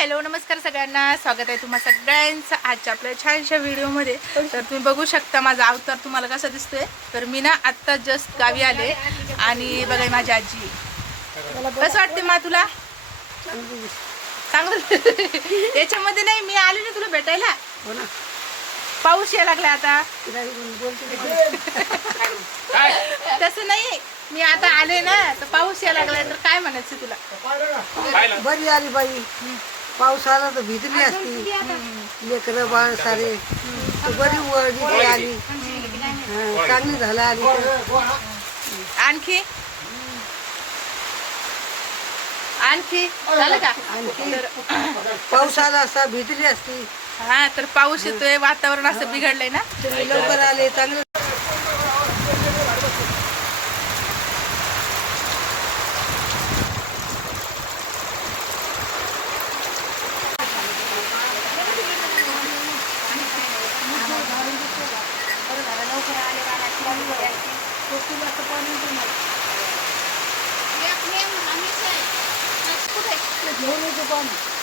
Hello नमस्कार सगळ्यांना, स्वागत आहे तुम्हा सगळ्यांचं आजच्या आपल्या छानशा व्हिडिओमध्ये. तर तुम्ही बघू शकता माझा अवतार तुम्हाला कसा दिसतोय. तर मी ना आत्ता जस्ट गावी आले आणि बघा माझी आजी. कसं वाटते मा तुला? चांगलं. याच्यामध्ये नाही, मी आले ना तुला भेटायला. पाऊस यायला लागला आता. तसं नाही, मी आता आले ना तर पाऊस यायला लागलाय, तर काय म्हणायचं तुला? बरी आली बाई. पाऊस आला तर भिजली असती. लेकरं बाळ सारे बरी वळली आली. चांगली झालं आली. आणखी आणखी झालं का? आणखी पाऊस आला असता भिजली असती. हा, तर पाऊस येतोय, वातावरण असं बिघडलंय ना. तुम्ही लवकर आले, चांगलं. घेऊन येतो पाणी.